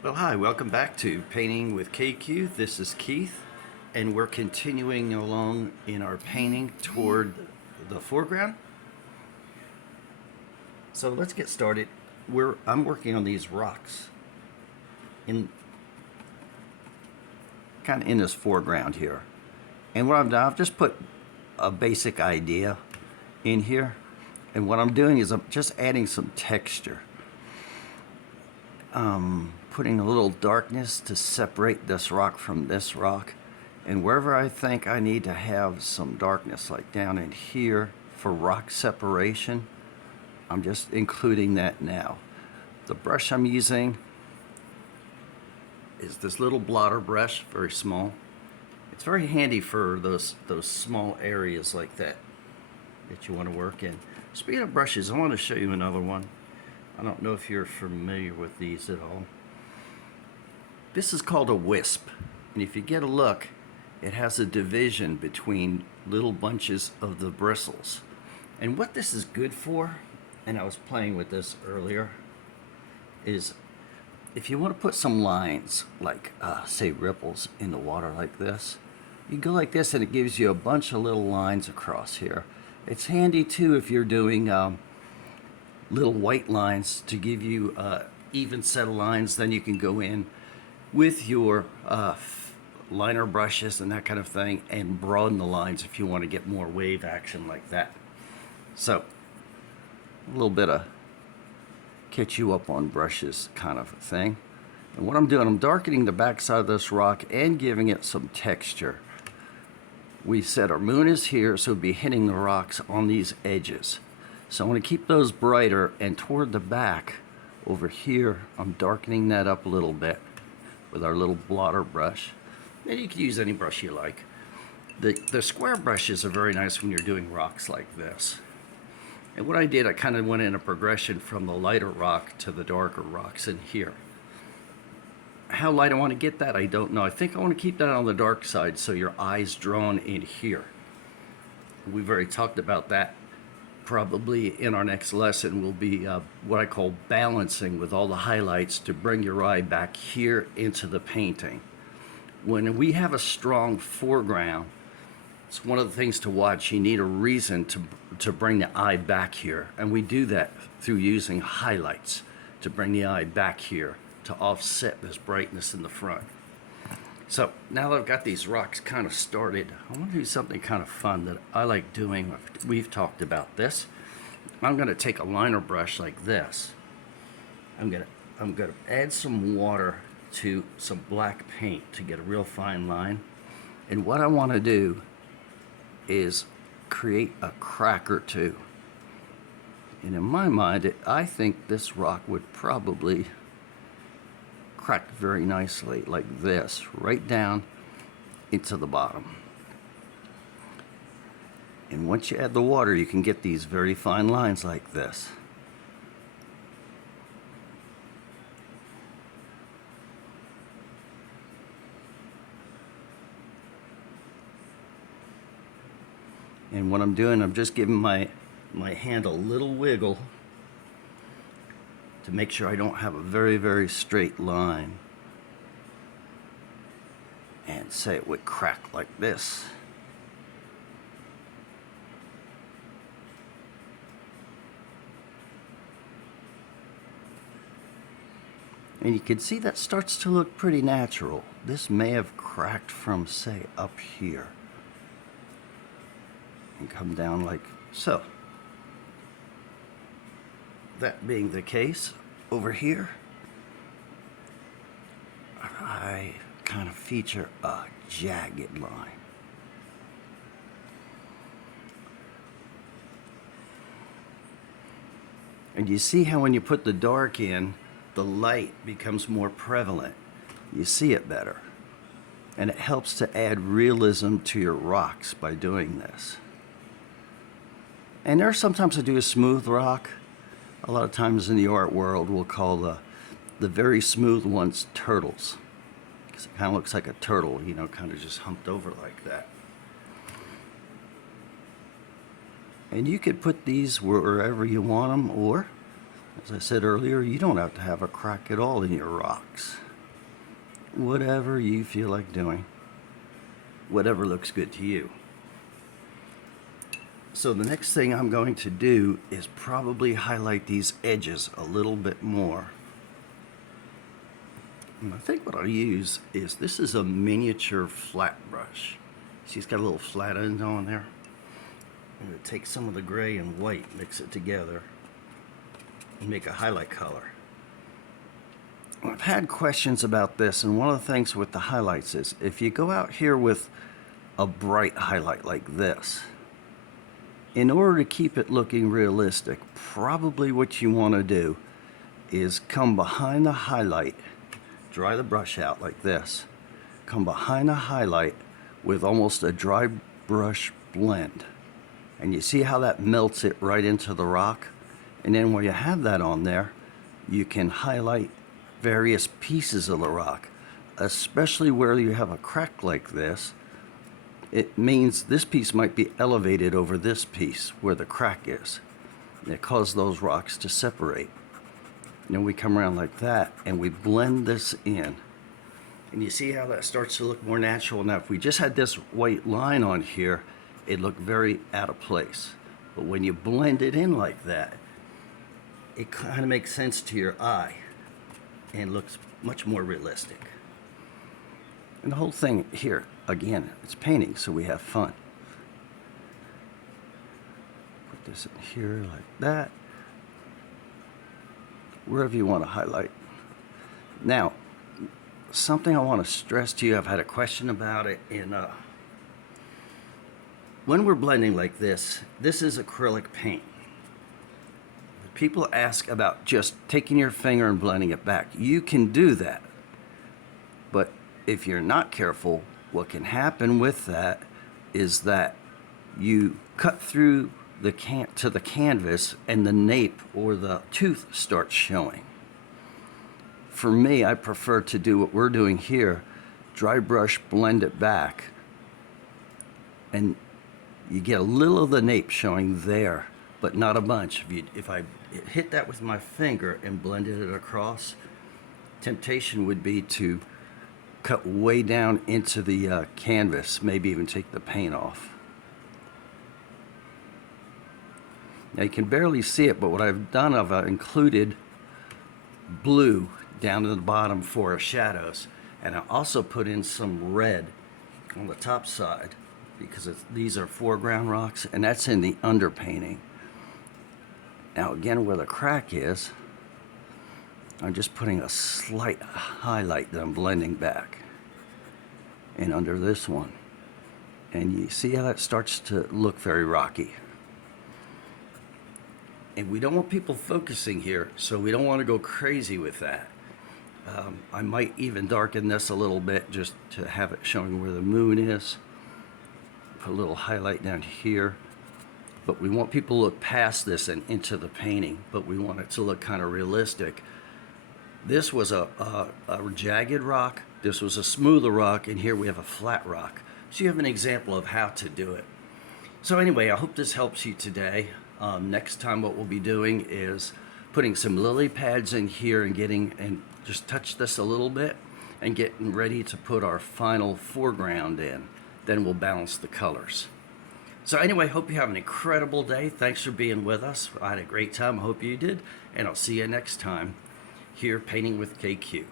Well, hi, welcome back to Painting with KQ. This is Keith, and we're continuing along in our painting toward the foreground. So let's get started. I'm working on these rocks in kind of in this foreground here. And what I've done, I've just put a basic idea in here. And what I'm doing is I'm just adding some texture. Putting a little darkness to separate this rock from this rock, and wherever I think I need to have some darkness, like down in here for rock separation, I'm just including that now. The brush I'm using is this little blotter brush, very small. It's very handy for those small areas like that you want to work in. Speaking of brushes, I want to show you another one. I don't know if you're familiar with these at all. This is called a wisp, and if you get a look, it has a division between little bunches of the bristles. And what this is good for, and I was playing with this earlier, is if you want to put some lines, like say ripples in the water like this, you go like this and it gives you a bunch of little lines across here. It's handy too if you're doing little white lines to give you even set of lines. Then you can go in with your liner brushes and that kind of thing and broaden the lines if you want to get more wave action like that. So a little bit of catch you up on brushes kind of thing. And what I'm doing, I'm darkening the backside of this rock and giving it some texture. We said our moon is here, so we'll be hitting the rocks on these edges. So I want to keep those brighter, and toward the back over here, I'm darkening that up a little bit with our little blotter brush. And you can use any brush you like. The square brushes are very nice when you're doing rocks like this. And what I did, I kind of went in a progression from the lighter rock to the darker rocks in here. How light I want to get that, I don't know. I think I want to keep that on the dark side so your eye's drawn in here. We've already talked about that. Probably in our next lesson will be what I call balancing with all the highlights to bring your eye back here into the painting. When we have a strong foreground, it's one of the things to watch. You need a reason to bring the eye back here, and we do that through using highlights to bring the eye back here to offset this brightness in the front. So now that I've got these rocks kind of started, I want to do something kind of fun that I like doing. We've talked about this. I'm going to take a liner brush like this. I'm going to add some water to some black paint to get a real fine line. And what I want to do is create a crack or two. And in my mind, I think this rock would probably crack very nicely like this, right down into the bottom. And once you add the water, you can get these very fine lines like this. And what I'm doing, I'm just giving my hand a little wiggle to make sure I don't have a very, very straight line. And say it would crack like this. And you can see that starts to look pretty natural. This may have cracked from, say, up here and come down like so. That being the case, over here, I kind of feature a jagged line. And you see how when you put the dark in, the light becomes more prevalent. You see it better. And it helps to add realism to your rocks by doing this. And there are sometimes I do a smooth rock. A lot of times in the art world, we'll call the very smooth ones turtles. Because it kind of looks like a turtle, you know, kind of just humped over like that. And you could put these wherever you want them, or, as I said earlier, you don't have to have a crack at all in your rocks. whatever you feel like doing, whatever looks good to you. So the next thing I'm going to do is probably highlight these edges a little bit more. And I think what I'll use is, this is a miniature flat brush. See, it's got a little flat end on there. I'm going to take some of the gray and white, mix it together, and make a highlight color. I've had questions about this, and one of the things with the highlights is, if you go out here with a bright highlight like this, in order to keep it looking realistic, probably what you want to do is come behind the highlight, dry the brush out like this, come behind the highlight with almost a dry brush blend. And you see how that melts it right into the rock? And then when you have that on there, you can highlight various pieces of the rock, especially where you have a crack like this. It means this piece might be elevated over this piece where the crack is. And it causes those rocks to separate. And then we come around like that and we blend this in. And you see how that starts to look more natural. Now, if we just had this white line on here, it looked very out of place. But when you blend it in like that, it kind of makes sense to your eye and looks much more realistic. And the whole thing here, again, it's painting, so we have fun. Put this in here like that. Wherever you want to highlight. Now, something I want to stress to you, I've had a question about it when we're blending like this is acrylic paint. People ask about just taking your finger and blending it back. You can do that. But if you're not careful, what can happen with that is that you cut through the canvas and the nape or the tooth starts showing. For me, I prefer to do what we're doing here, dry brush, blend it back, and you get a little of the nape showing there, but not a bunch. If I hit that with my finger and blended it across, temptation would be to cut way down into the canvas, maybe even take the paint off. Now you can barely see it, but what I've done, I've included blue down to the bottom for shadows, and I also put in some red on the top side because these are foreground rocks, and that's in the underpainting. Now again, where the crack is, I'm just putting a slight highlight that I'm blending back and under this one, and you see how that starts to look very rocky. And we don't want people focusing here, so we don't want to go crazy with that. I might even darken this a little bit just to have it showing where the moon is. Put a little highlight down here. But we want people to look past this and into the painting, but we want it to look kind of realistic. This was a jagged rock, this was a smoother rock, and here we have a flat rock. So you have an example of how to do it. So anyway, I hope this helps you today. Next time what we'll be doing is putting some lily pads in here and just touch this a little bit and getting ready to put our final foreground in. Then we'll balance the colors. So anyway, hope you have an incredible day. Thanks for being with us. I had a great time. I hope you did. And I'll see you next time here, Painting with KQ.